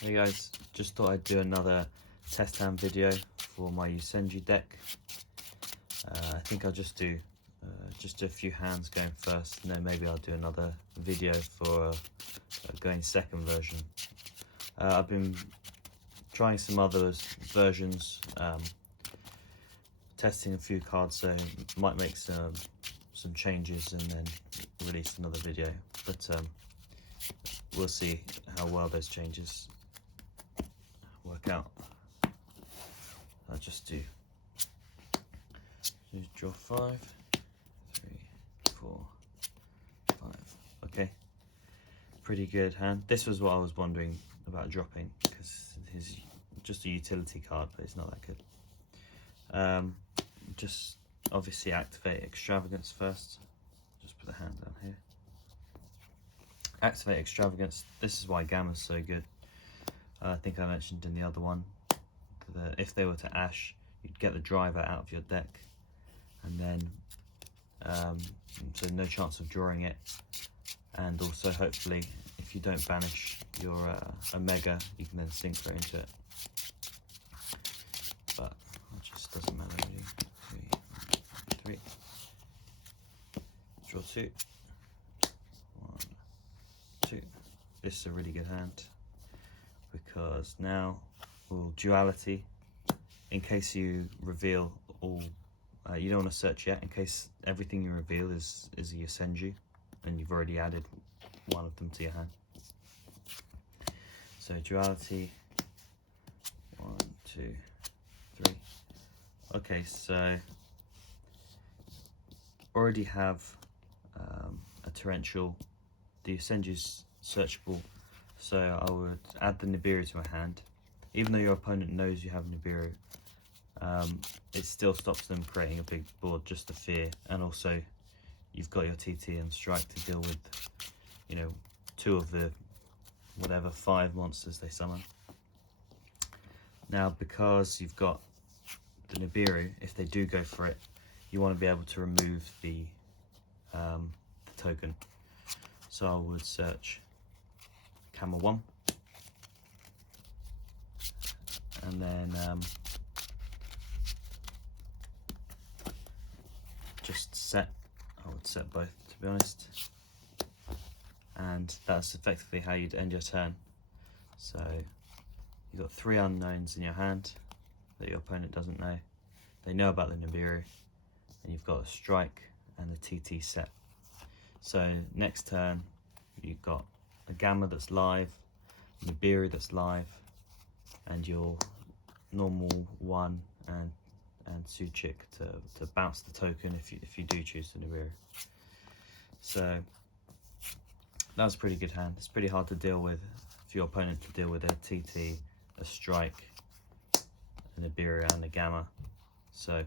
Hey guys, just thought I'd do another test hand video for my Yosenju deck. I think I'll just do a few hands going first, and then maybe I'll do another video for going second version. I've been trying some other versions, testing a few cards, so might make some changes and then release another video. But we'll see how well those changes work out. I'll just do draw 5, 3, 4, 5. Okay, pretty good hand. This was what I was wondering about dropping, because he's just a utility card, but it's not that good. Just obviously activate Extravagance first. Just put the hand down here. Activate Extravagance. This is why Gamma's so good. I think I mentioned in the other one that if they were to Ash, you'd get the driver out of your deck, and then so no chance of drawing it, and also hopefully if you don't banish your Omega, you can then synchro into it. But it just doesn't matter really. 3, draw 2, 1, 2. This is a really good hand, because now we'll duality in case you reveal all. You don't want to search yet, in case everything you reveal is a Yosenju and you've already added one of them to your hand. So duality, 1, 2, 3. Okay, so already have a torrential. The Yosenju's searchable, so I would add the Nibiru to my hand. Even though your opponent knows you have Nibiru, it still stops them creating a big board, just the fear. And also you've got your TT and strike to deal with, you know, 2 of the whatever 5 monsters they summon. Now, because you've got the Nibiru, if they do go for it, you want to be able to remove the token. So I would search Camera 1, and then just set. I would set both, to be honest, and that's effectively how you'd end your turn. So you've got 3 unknowns in your hand that your opponent doesn't know. They know about the Nibiru, and you've got a strike and the TT set. So next turn you've got a Gamma that's live, Nibiru that's live, and your normal 1 and Suchik to bounce the token if you do choose the Nibiru. So that was a pretty good hand. It's pretty hard to deal with for your opponent to deal with a TT, a strike, a Nibiru and a Gamma. So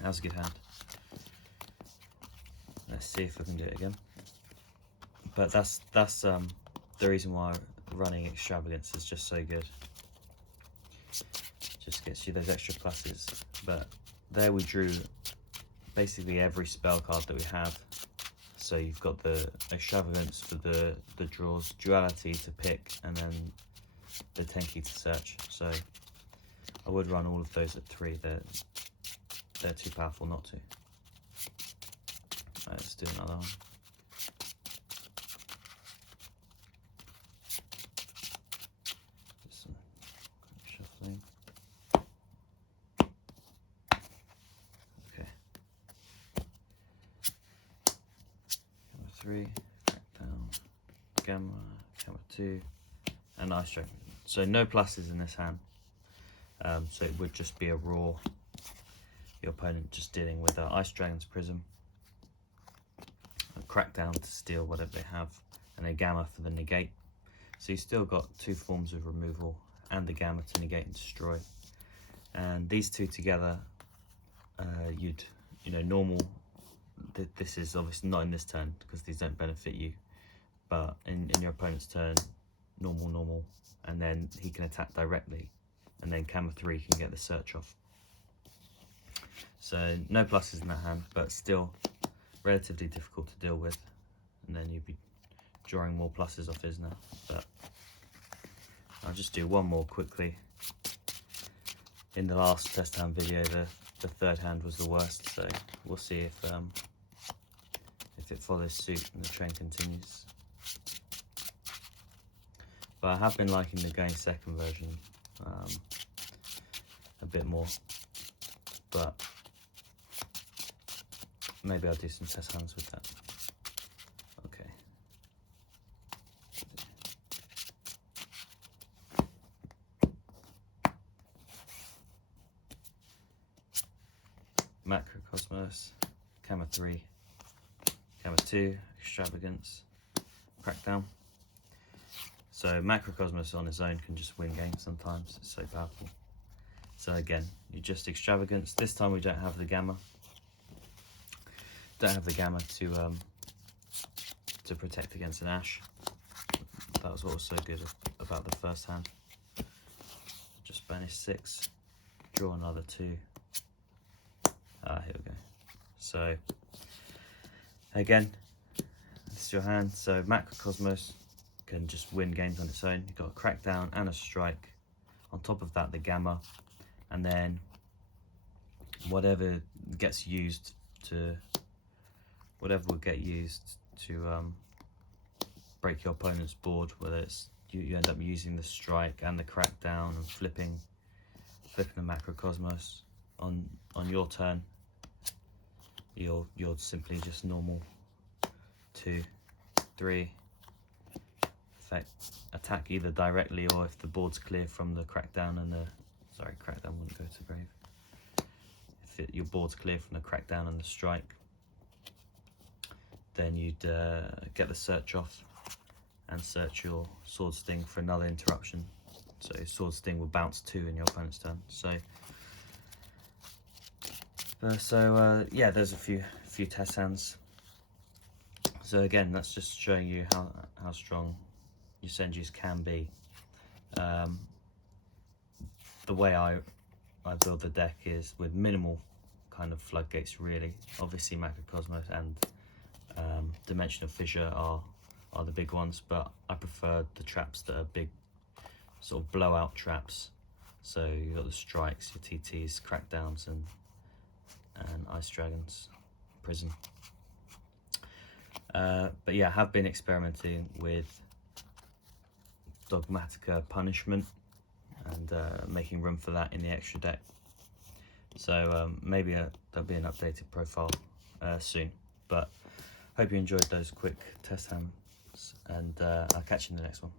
that was a good hand. Let's see if we can do it again. But that's the reason why running Extravagance is just so good. Just gets you those extra pluses. But there we drew basically every spell card that we have. So you've got the Extravagance for the draws, duality to pick, and then the Tenki to search. So I would run all of those at 3. They're too powerful not to. Right, let's do another one. Just some shuffling. Okay. Camera 3, down, Gamma, Camera 2, and Ice Dragon. So no pluses in this hand. So it would just be a raw. Your opponent just dealing with Ice Dragon's Prism, a Crackdown to steal whatever they have, and a Gamma for the negate. So you still got 2 forms of removal and the Gamma to negate and destroy. And these 2 together, normal. This is obviously not in this turn because these don't benefit you, but in your opponent's turn, normal, and then he can attack directly, and then Camera 3 can get the search off. So no pluses in that hand, but still relatively difficult to deal with. And then you'd be drawing more pluses off his now. But I'll just do one more quickly. In the last test hand video, the third hand was the worst, so we'll see if it follows suit and the trend continues. But I have been liking the going second version a bit more, but maybe I'll do some test hands with that. Okay. Macrocosmos, Camera 3, Camera 2, Extravagance, Crackdown. So Macrocosmos on its own can just win games sometimes, it's so powerful. So again, you just Extravagance. This time we don't have the Gamma. Don't have the Gamma to protect against an Ash. That was what was so good about the first hand. Just banish 6, draw another 2. Here we go. So again, this is your hand. So Macrocosmos can just win games on its own. You've got a Crackdown and a Strike. On top of that, the Gamma, and then whatever gets used to, whatever will get used to break your opponent's board, whether it's you end up using the Strike and the Crackdown and flipping the Macrocosmos on your turn. You'll simply just normal 2, 3, attack either directly, or if the board's clear from the Crackdown and the Crackdown wouldn't go to grave. If your board's clear from the Crackdown and the Strike, then you'd get the search off and search your Sword Sting for another interruption. So Sword Sting will bounce 2 in your opponent's turn. Yeah, there's a few test hands. So again, that's just showing you how strong Yosenjus can be. The way I build the deck is with minimal kind of floodgates, really. Obviously Macrocosmos and Dimensional Fissure are the big ones, but I prefer the traps that are big, sort of blowout traps. So you've got the Strikes, your TTs, Crackdowns, and Ice Dragons, Prison. But yeah, I have been experimenting with Dogmatica Punishment and making room for that in the extra deck. So maybe there'll be an updated profile soon. But hope you enjoyed those quick test hands, and I'll catch you in the next one.